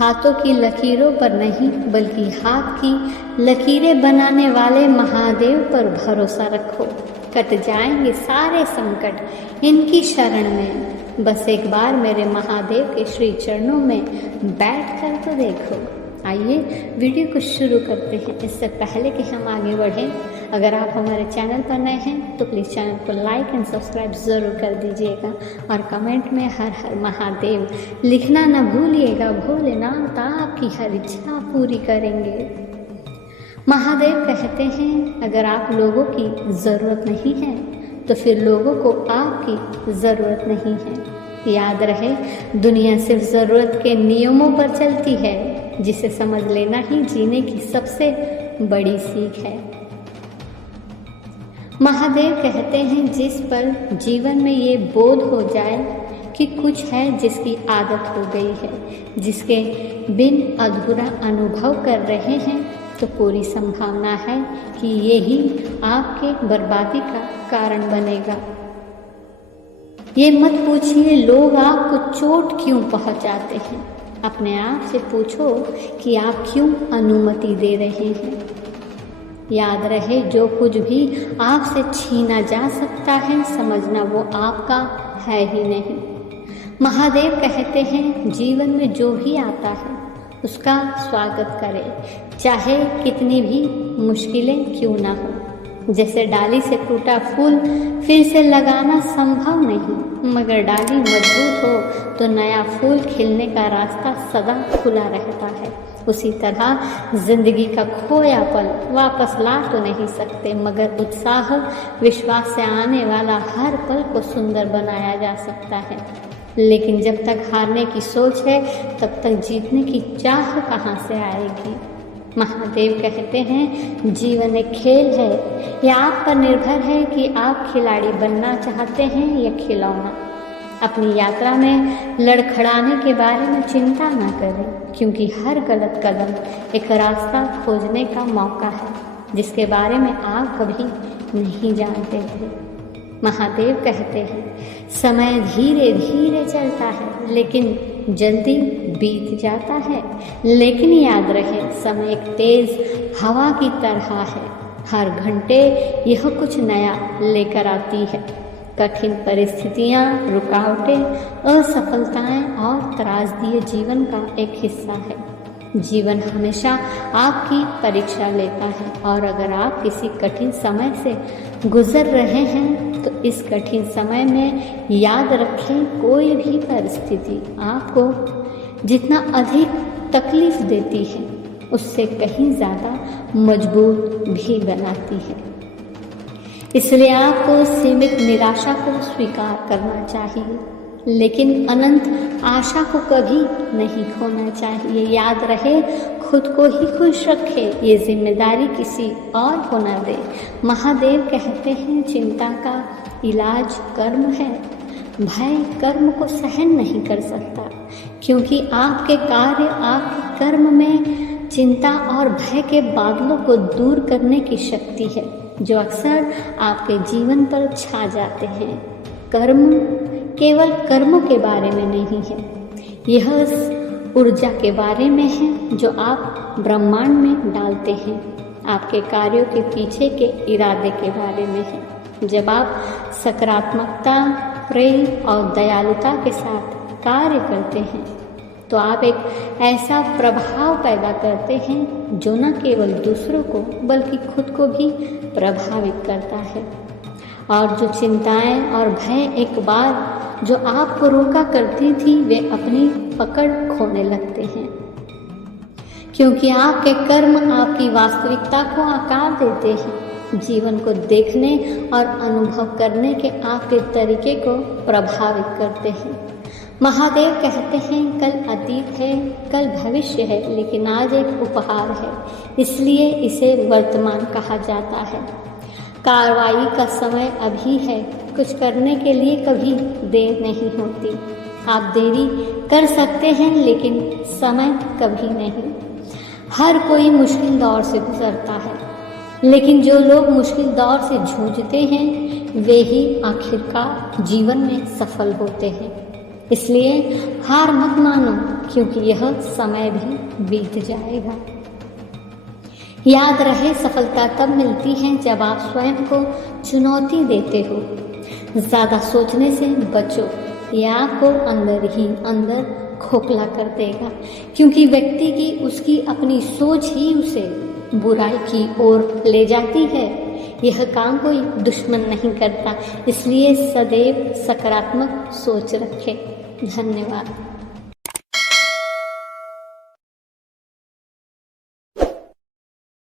हाथों की लकीरों पर नहीं बल्कि हाथ की लकीरें बनाने वाले महादेव पर भरोसा रखो। कट जाएंगे सारे संकट इनकी शरण में। बस एक बार मेरे महादेव के श्री चरणों में बैठ कर तो देखो। आइए वीडियो को शुरू करते हैं। इससे पहले कि हम आगे बढ़ें, अगर आप हमारे चैनल पर नए हैं तो प्लीज़ चैनल को लाइक एंड सब्सक्राइब ज़रूर कर दीजिएगा और कमेंट में हर हर महादेव लिखना न भूलिएगा। भोलेनाथ आपकी हर इच्छा पूरी करेंगे। महादेव कहते हैं, अगर आप लोगों की ज़रूरत नहीं है तो फिर लोगों को आपकी ज़रूरत नहीं है। याद रहे, दुनिया सिर्फ ज़रूरत के नियमों पर चलती है, जिसे समझ लेना ही जीने की सबसे बड़ी सीख है। महादेव कहते हैं, जिस पर जीवन में ये बोध हो जाए कि कुछ है जिसकी आदत हो गई है, जिसके बिन अधूरा अनुभव कर रहे हैं, तो पूरी संभावना है कि यही आपके बर्बादी का कारण बनेगा। ये मत पूछिए लोग आपको चोट क्यों पहुंचाते हैं, अपने आप से पूछो कि आप क्यों अनुमति दे रहे हैं। याद रहे, जो कुछ भी आपसे छीना जा सकता है, समझना वो आपका है ही नहीं। महादेव कहते हैं, जीवन में जो भी आता है उसका स्वागत करें, चाहे कितनी भी मुश्किलें क्यों ना हो। जैसे डाली से टूटा फूल फिर से लगाना संभव नहीं, मगर डाली मजबूत हो तो नया फूल खिलने का रास्ता सदा खुला रहता है। उसी तरह जिंदगी का खोया पल वापस ला तो नहीं सकते, मगर उत्साह विश्वास से आने वाला हर पल को सुंदर बनाया जा सकता है। लेकिन जब तक हारने की सोच है, तब तक जीतने की चाह कहाँ से आएगी। महादेव कहते हैं, जीवन एक खेल है, यह आप पर निर्भर है कि आप खिलाड़ी बनना चाहते हैं या खिलौना। अपनी यात्रा में लड़खड़ाने के बारे में चिंता न करें, क्योंकि हर गलत कदम एक रास्ता खोजने का मौका है, जिसके बारे में आप कभी नहीं जानते थे। महादेव कहते हैं, समय धीरे धीरे चलता है लेकिन जल्दी बीत जाता है। लेकिन याद रहे, समय एक तेज हवा की तरह है, हर घंटे यह कुछ नया लेकर आती है। कठिन परिस्थितियाँ, रुकावटें, असफलताएं और त्रासदी जीवन का एक हिस्सा है। जीवन हमेशा आपकी परीक्षा लेता है, और अगर आप किसी कठिन समय से गुजर रहे हैं तो इस कठिन समय में याद रखें, कोई भी परिस्थिति आपको जितना अधिक तकलीफ देती है, उससे कहीं ज़्यादा मजबूत भी बनाती है। इसलिए आपको सीमित निराशा को स्वीकार करना चाहिए, लेकिन अनंत आशा को कभी नहीं खोना चाहिए। याद रहे, खुद को ही खुश रखे, ये जिम्मेदारी किसी और को न दे। महादेव कहते हैं, चिंता का इलाज कर्म है। भय कर्म को सहन नहीं कर सकता, क्योंकि आपके कार्य, आपके कर्म में चिंता और भय के बादलों को दूर करने की शक्ति है, जो अक्सर आपके जीवन पर छा जाते हैं। कर्म केवल कर्मों के बारे में नहीं है, यह ऊर्जा के बारे में है जो आप ब्रह्मांड में डालते हैं। आपके कार्यों के पीछे के इरादे के बारे में है। जब आप सकारात्मकता, प्रेम और दयालुता के साथ कार्य करते हैं, तो आप एक ऐसा प्रभाव पैदा करते हैं जो न केवल दूसरों को बल्कि खुद को भी प्रभावित करता है। और जो चिंताएं और भय एक बार जो आपको रोका करती थी, वे अपनी पकड़ खोने लगते हैं, क्योंकि आपके कर्म आपकी वास्तविकता को आकार देते हैं, जीवन को देखने और अनुभव करने के आपके तरीके को प्रभावित करते हैं। महादेव कहते हैं, कल अतीत है, कल भविष्य है, लेकिन आज एक उपहार है, इसलिए इसे वर्तमान कहा जाता है। कार्रवाई का समय अभी है, कुछ करने के लिए कभी देर नहीं होती। आप देरी कर सकते हैं, लेकिन समय कभी नहीं। हर कोई मुश्किल दौर से गुजरता है, लेकिन जो लोग मुश्किल दौर से जूझते हैं वे ही आखिरकार जीवन में सफल होते हैं। इसलिए हार मत मानो, क्योंकि यह समय भी बीत जाएगा। याद रहे, सफलता तब मिलती है जब आप स्वयं को चुनौती देते हो। ज़्यादा सोचने से बचो, यह आपको अंदर ही अंदर खोखला कर देगा, क्योंकि व्यक्ति की उसकी अपनी सोच ही उसे बुराई की ओर ले जाती है। यह काम कोई दुश्मन नहीं करता, इसलिए सदैव सकारात्मक सोच रखें। धन्यवाद।